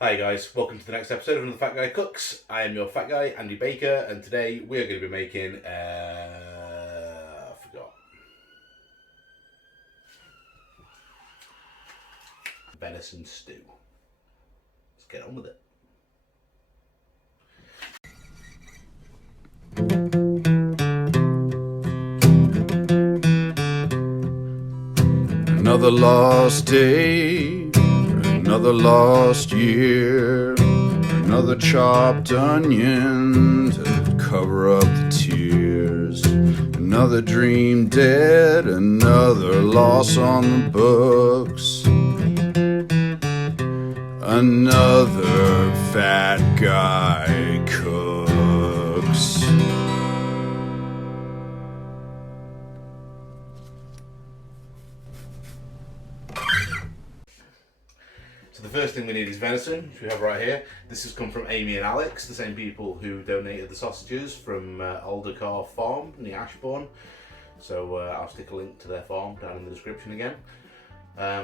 Hi guys, welcome to the next episode of Another Fat Guy Cooks. I am your fat guy, Andy Baker, and today we are going to be making, I forgot. Venison stew. Let's get on with it. Another lost day, another lost year, another chopped onion to cover up the tears, another dream dead, another loss on the books, another fat guy cooks. So the first thing we need is venison, which we have right here. This has come from Amy and Alex, the same people who donated the sausages from Aldercar Farm near Ashbourne. So I'll stick a link to their farm down in the description again.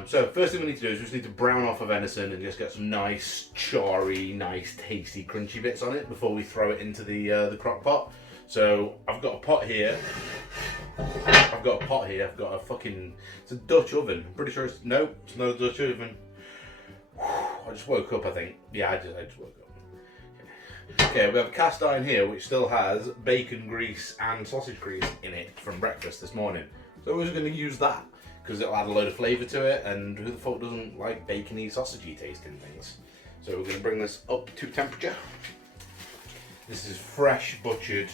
So first thing we need to do is we just need to brown off a venison and just get some nice, charry, nice, tasty, crunchy bits on it before we throw it into the crock pot. So I've got a pot here. I've got a fucking, it's a Dutch oven. I'm pretty sure it's, no, it's not a Dutch oven. I just woke up, I think. Yeah, I just woke up. Okay, we have a cast iron here which still has bacon grease and sausage grease in it from breakfast this morning. So we're just going to use that because it'll add a load of flavour to it, and who the fuck doesn't like bacony, sausagey tasting things? So we're going to bring this up to temperature. This is fresh butchered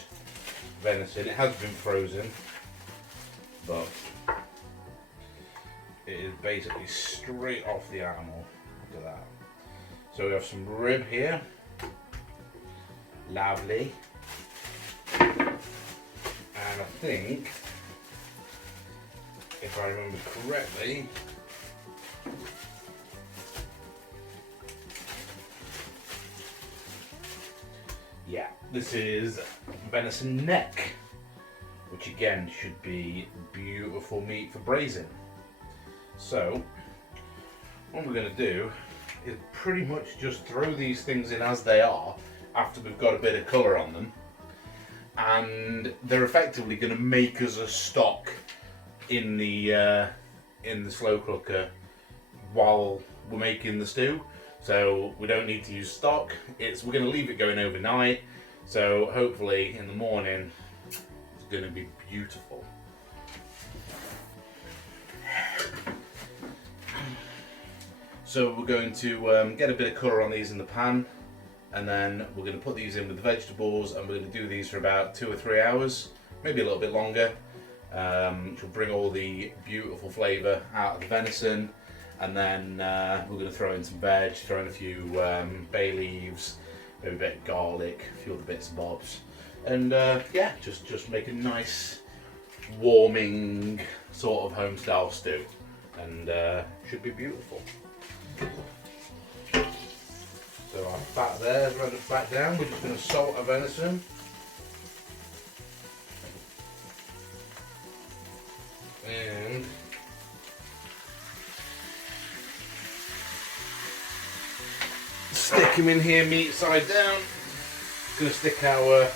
venison. It has been frozen, but it is basically straight off the animal. Look at that. So we have some rib here. Lovely. And I think, if I remember correctly, yeah, this is venison neck, which again should be beautiful meat for braising. So what we're going to do is pretty much just throw these things in as they are after we've got a bit of colour on them, and they're effectively going to make us a stock in the slow cooker while we're making the stew. So we don't need to use stock. We're going to leave it going overnight, so hopefully in the morning it's going to be beautiful. So we're going to get a bit of colour on these in the pan, and then we're going to put these in with the vegetables, and we're going to do these for about 2 or 3 hours, maybe a little bit longer, which will bring all the beautiful flavour out of the venison. And then we're going to throw in some veg, throw in a few bay leaves, maybe a bit of garlic, a few other bits and bobs, and yeah, just make a nice warming sort of home style stew, and should be beautiful. So our fat there is ready back down. We're just going to salt our venison. And stick him in here meat side down. Going to stick our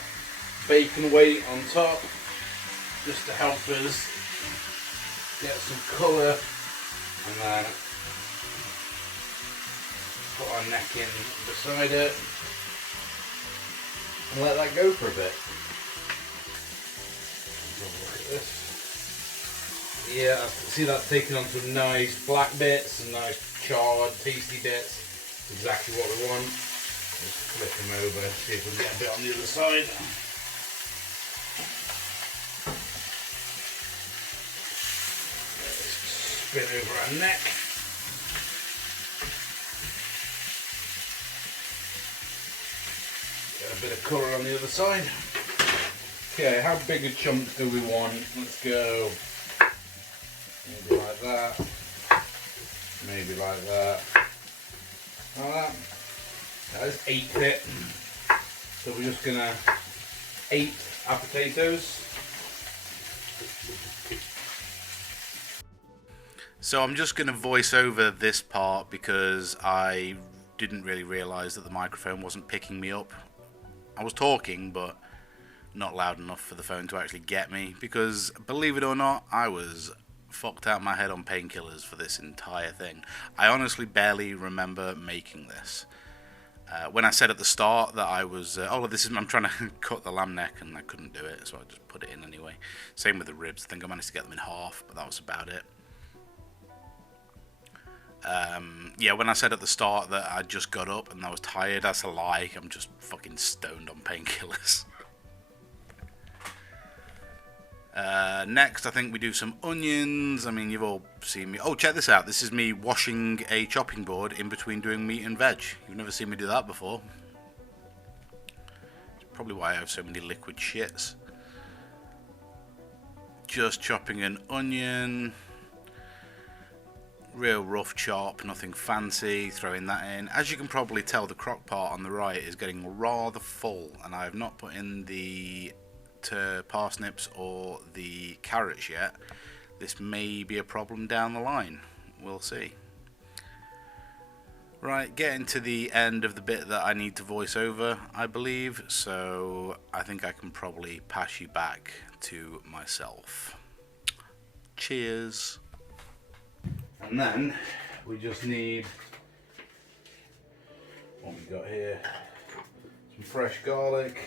bacon weight on top just to help us get some colour, and then put our neck in beside it and let that go for a bit. Look at this. Yeah, see that's taking on some nice black bits, some nice charred, tasty bits. Exactly what we want. Just flip them over, see if we can get a bit on the other side. Let's spin over our neck. Get a bit of colour on the other side. Okay, how big a chunk do we want? Let's go maybe like that. Maybe like that. Like that. That's 8 it. So we're just gonna 8 our potatoes. So I'm just going to voice over this part because I didn't really realise that the microphone wasn't picking me up. I was talking, but not loud enough for the phone to actually get me, because believe it or not, I was fucked out my head on painkillers for this entire thing. I honestly barely remember making this. When I said at the start that I was, I'm trying to cut the lamb neck and I couldn't do it, so I just put it in anyway. Same with the ribs. I think I managed to get them in half, but that was about it. Yeah, when I said at the start that I just got up and I was tired, that's a lie. I'm just fucking stoned on painkillers. Next, I think we do some onions. I mean, you've all seen me. Oh, check this out. This is me washing a chopping board in between doing meat and veg. You've never seen me do that before. It's probably why I have so many liquid shits. Just chopping an onion. Real rough chop, nothing fancy. Throwing that in. As you can probably tell, the crock pot on the right is getting rather full, and I have not put in the parsnips or the carrots yet. This may be a problem down the line. We'll see. Right, getting to the end of the bit that I need to voice over, I believe, so I think I can probably pass you back to myself. Cheers. And then we just need what we got here. Some fresh garlic.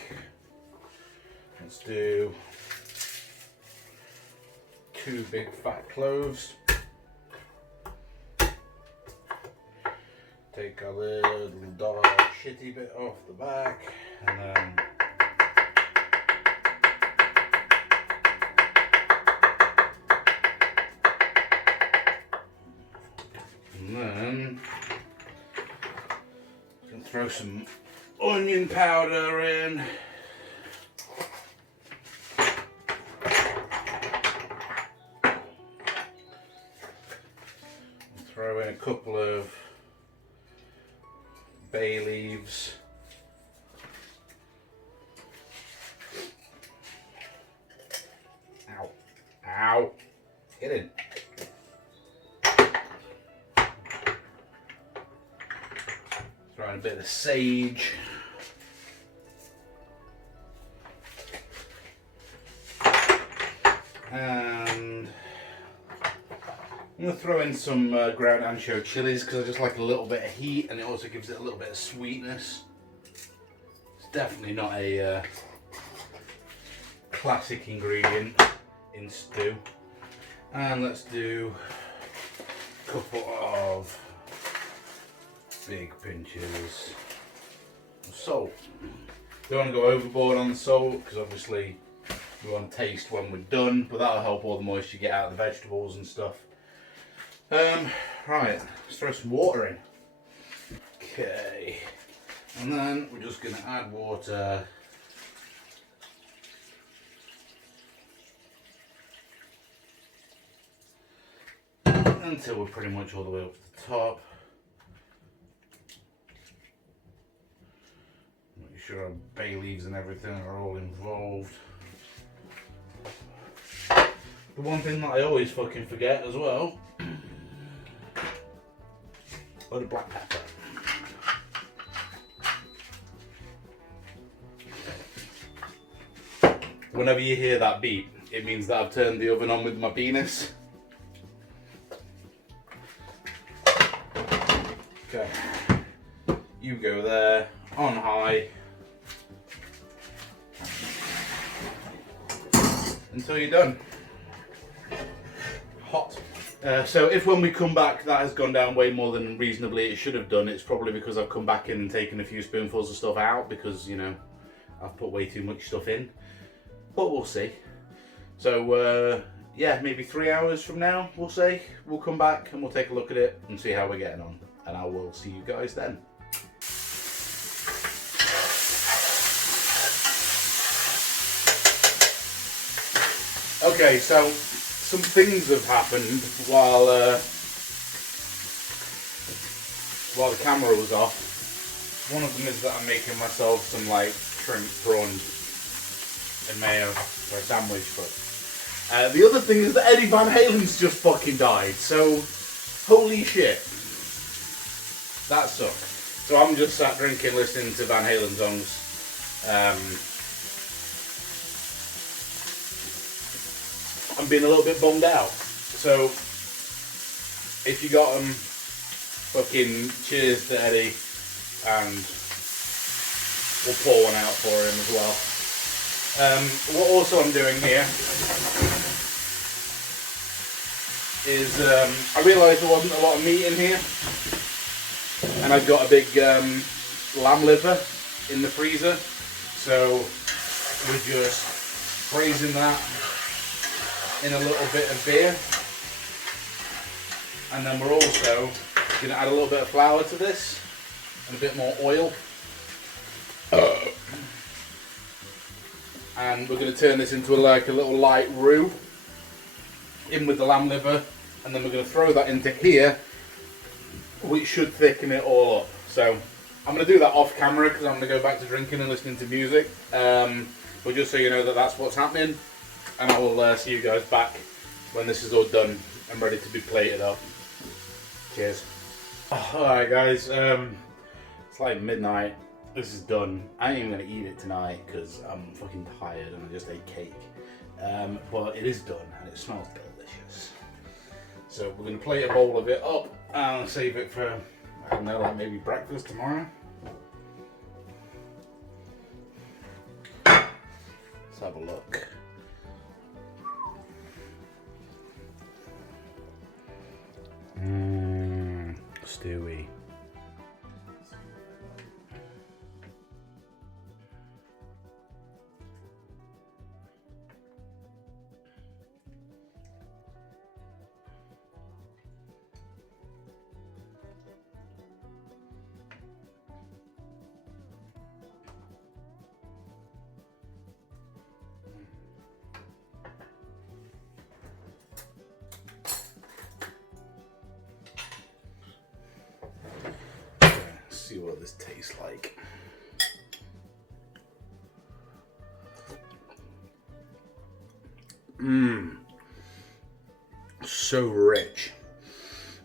Let's do 2 big fat cloves. Take a little dark shitty bit off the back, and then can throw some onion powder in. Throw in a couple of bay leaves. Ow. Ow. Get in. Throw in a bit of sage. And I'm going to throw in some ground ancho chilies because I just like a little bit of heat, and it also gives it a little bit of sweetness. It's definitely not a classic ingredient in stew. And let's do a couple of big pinches of salt. Don't want to go overboard on the salt because obviously we want to taste when we're done, but that'll help all the moisture get out of the vegetables and stuff. Right, let's throw some water in. Okay, and then we're just going to add water. Until we're pretty much all the way up to the top. Make sure our bay leaves and everything are all involved. The one thing that I always fucking forget as well, a lot of black pepper. Whenever you hear that beep, it means that I've turned the oven on with my penis. Okay, you go there, on high, until you're done. Hot. So if when we come back that has gone down way more than reasonably it should have done, it's probably because I've come back in and taken a few spoonfuls of stuff out because, you know, I've put way too much stuff in. But we'll see. So yeah, maybe 3 hours from now, we'll say, we'll come back and we'll take a look at it and see how we're getting on. And I will see you guys then. Okay, so some things have happened while the camera was off. One of them is that I'm making myself some like shrimp prawns and mayo for a sandwich. But the other thing is that Eddie Van Halen's just fucking died. So holy shit, that sucks. So I'm just sat drinking, listening to Van Halen songs. I'm being a little bit bummed out. So if you got them, fucking cheers to Eddie, and we'll pour one out for him as well. What also I'm doing here is I realised there wasn't a lot of meat in here, and I've got a big lamb liver in the freezer, so we're just braising that in a little bit of beer, and then we're also going to add a little bit of flour to this and a bit more oil, and we're going to turn this into like a little light roux in with the lamb liver, and then we're going to throw that into here, which should thicken it all up. So I'm going to do that off camera because I'm going to go back to drinking and listening to music, but just so you know that that's what's happening, and I will see you guys back when this is all done and ready to be plated up. Cheers. Alright guys, it's like midnight, this is done. I ain't even going to eat it tonight because I'm fucking tired and I just ate cake. But it is done and it smells delicious. So we're going to plate a bowl of it up and save it for, I don't know, like maybe breakfast tomorrow. Let's have a look. Stewie. See what this tastes like. So rich,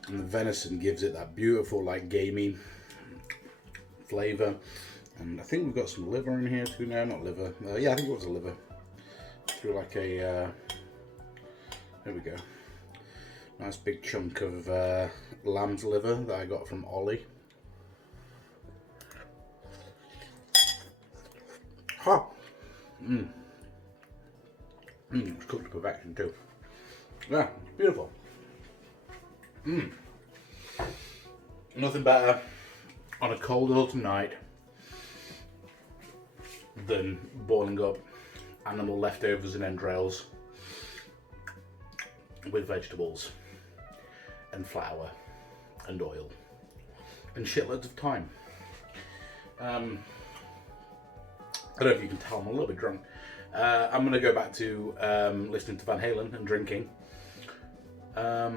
and the venison gives it that beautiful, like, gamey flavour. And I think we've got some liver in here too. No, not liver. Yeah, I think it was a liver. Through like a there we go. Nice big chunk of lamb's liver that I got from Ollie. Ha! It's cooked to perfection too. Yeah, beautiful. Nothing better on a cold autumn night than boiling up animal leftovers and entrails with vegetables and flour and oil and shitloads of thyme. I don't know if you can tell I'm a little bit drunk. I'm going to go back to listening to Van Halen and drinking. I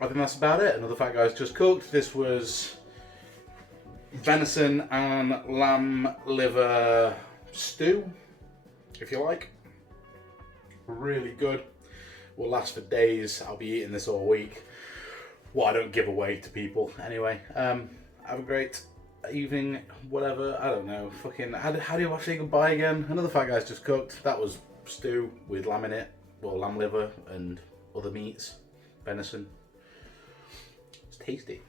think that's about it. Another Fat Guy's just cooked. This was venison and lamb liver stew, if you like. Really good. Will last for days. I'll be eating this all week. What I don't give away to people. Anyway, have a great evening, whatever. I don't know. Fucking, how do I say goodbye again? Another Fat Guy's just cooked. That was stew with lamb in it, well, lamb liver and other meats, venison. It's tasty.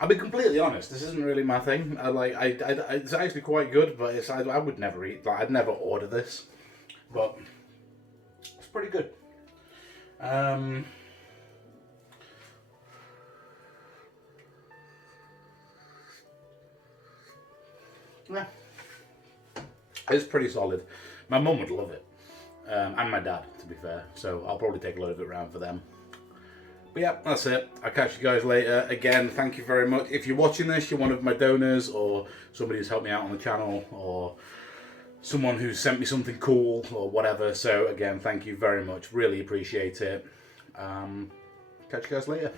I'll be completely honest. This isn't really my thing. It's actually quite good, but I would never eat. Like, I'd never order this, but it's pretty good. Yeah, it's pretty solid. My mum would love it, and my dad, to be fair, so I'll probably take a load of it round for them. But yeah, that's it. I'll catch you guys later. Again, thank you very much. If you're watching this, you're one of my donors, or somebody who's helped me out on the channel, or someone who sent me something cool, or whatever. So again, thank you very much. Really appreciate it. Catch you guys later.